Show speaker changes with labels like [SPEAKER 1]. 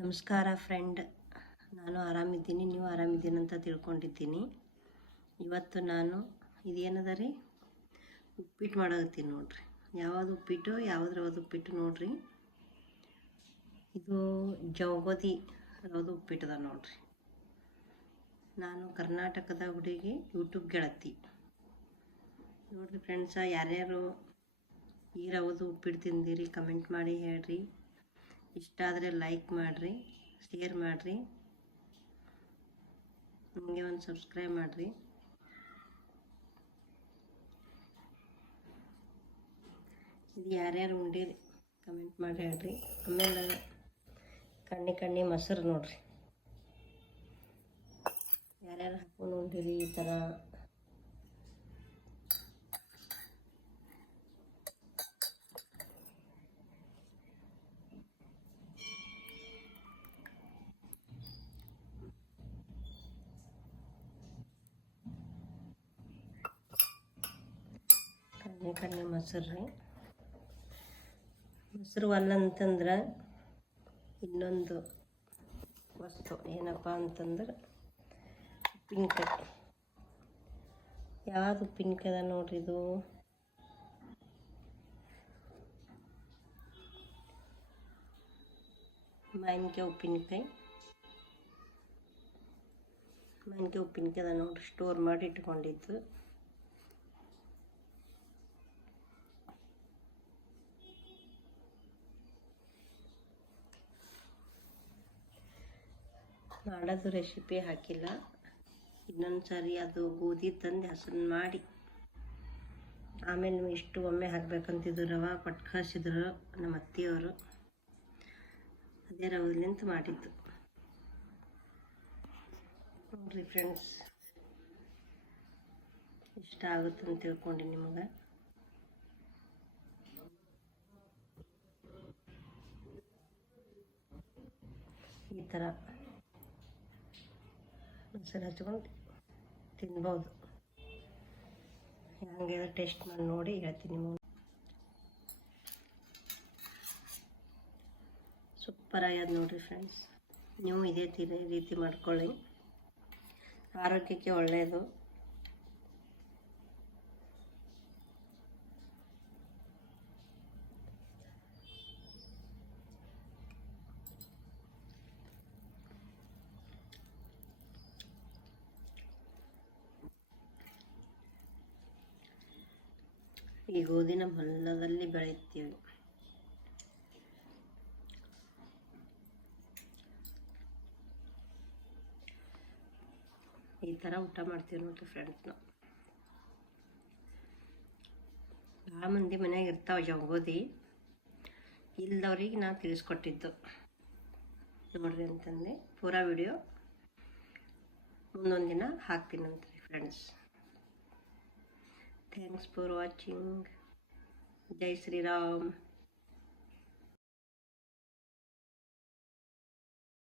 [SPEAKER 1] ನಮಸ್ಕಾರ ಫ್ರೆಂಡ್. ನಾನು ಆರಾಮಿದ್ದೀನಿ, ನೀವು ಆರಾಮಿದ್ದೀನಿ ಅಂತ ತಿಳ್ಕೊಂಡಿದ್ದೀನಿ. ಇವತ್ತು ನಾನು ಇದೇನದ ರೀ ಉಪ್ಪಿಟ್ಟು ಮಾಡಕತ್ತೀನಿ ನೋಡ್ರಿ. ಯಾವುದು ಉಪ್ಪಿಟ್ಟು ಯಾವ್ದ್ರವ್ದು ಉಪ್ಪಿಟ್ಟು ನೋಡ್ರಿ. ಇದು ಜವಗೋದಿ ಯಾವುದು ಉಪ್ಪಿಟ್ಟದ ನೋಡ್ರಿ. ನಾನು ಕರ್ನಾಟಕದ ಹುಡುಗಿ ಯೂಟ್ಯೂಬ್ ಗೆಳತಿ. ನೋಡ್ರಿ ಫ್ರೆಂಡ್ಸ, ಯಾರ್ಯಾರು ಈ ರವದು ಉಪ್ಪಿಟ್ಟು ತಿಂದಿರಿ ಕಮೆಂಟ್ ಮಾಡಿ ಹೇಳ್ರಿ. ಇಷ್ಟ ಆದರೆ ಲೈಕ್ ಮಾಡಿರಿ ಶೇರ್ ಮಾಡಿರಿ. ನಿಮಗೆ ಒಂದು ಸಬ್ಸ್ಕ್ರೈಬ್ ಮಾಡಿರಿ. ಇದು ಯಾರ್ಯಾರು ಉಂಡಿರಿ ಕಮೆಂಟ್ ಮಾಡಿ ಹೇಳ್ರಿ. ಆಮೇಲೆ ಕಣ್ಣಿ ಕಣ್ಣಿ ಮೊಸರು ನೋಡ್ರಿ. ಯಾರ್ಯಾರು ಹಾಕೊಂಡು ಉಂಡಿರಿ ಈ ಥರ ಕಣ್ಣಿ ಮೊಸರು. ಮೊಸರು ರೀ ಮೊಸರು ಅಂತಂದ್ರೆ ಇನ್ನೊಂದು ವಸ್ತು ಏನಪ್ಪ ಅಂತಂದ್ರೆ ಉಪ್ಪಿನಕಾಯಿ. ಯಾವ್ದು ಉಪ್ಪಿನಕಾಯ್ದ ನೋಡ್ರಿ ಇದು? ಮಾವಿನಕಾಯಿ ಉಪ್ಪಿನಕಾಯಿ. ಮಾವಿನಕಾಯಿ ಉಪ್ಪಿನಕಾಯಿ ಅದ ನೋಡ್ರಿ ಸ್ಟೋರ್ ಮಾಡಿ ಇಟ್ಕೊಂಡಿದ್ದು. ಮಾಡೋದು ರೆಸಿಪಿ ಹಾಕಿಲ್ಲ. ಇನ್ನೊಂದು ಸಾರಿ ಅದು ಗೋಧಿ ತಂದು ಹಸನ್ ಮಾಡಿ. ಆಮೇಲೆ ಇಷ್ಟು ಒಮ್ಮೆ ಹಾಕ್ಬೇಕಂತಿದ್ದು ರವೆ ಕೊಟ್ಟು ಕಳಿಸಿದ್ರು ನಮ್ಮ ಅತ್ತೆಯವರು. ಅದೇ ರವಲಿಂತ ಮಾಡಿದ್ದು. ನೋಡ್ರಿ ಫ್ರೆಂಡ್ಸ್ ಇಷ್ಟ ಆಗುತ್ತೆ ಅಂತ ತಿಳ್ಕೊಂಡು ನಿಮಗೆ. ಈ ಥರ ಮೊಸರು ಹಚ್ಕೊಂಡು ತಿನ್ಬೋದು. ಹಂಗೆ ಟೇಸ್ಟ್ ಮಾಡಿ ನೋಡಿ ಹೇಳ್ತೀನಿ ನಿಮಗೆ. ಸೂಪರ್ ಆಗ್ಯದ ನೋಡಿರಿ ಫ್ರೆಂಡ್ಸ್ ನೀವು ಇದೇ ರೀತಿ ಮಾಡ್ಕೊಳ್ಳಿ. ಆರೋಗ್ಯಕ್ಕೆ ಒಳ್ಳೆಯದು ಈ ಗೋಧಿನ ಹೊಲದಲ್ಲಿ ಬೆಳೆಯುತ್ತೀವಿ. ಈ ಥರ ಊಟ ಮಾಡ್ತೀವಿ ನೋಡ್ರಿ ಫ್ರೆಂಡ್ಸ್ ನಾವು ಭಾಳ ಮಂದಿ ಮನ್ಯಾಗ ಇರ್ತಾವೆ ಜಂಗೋದಿ ಇಲ್ದವ್ರಿಗೆ ನಾ ತಿಳಿಸ್ಕೊಟ್ಟಿದ್ದು. ನೋಡ್ರಿ ಅಂತಂದೆ ಪೂರಾ ವಿಡಿಯೋ ಮುಂದೊಂದು ದಿನ ಹಾಕ್ತೀನಂತ್ರಿ friends Thanks for watching. Jai Sri Ram.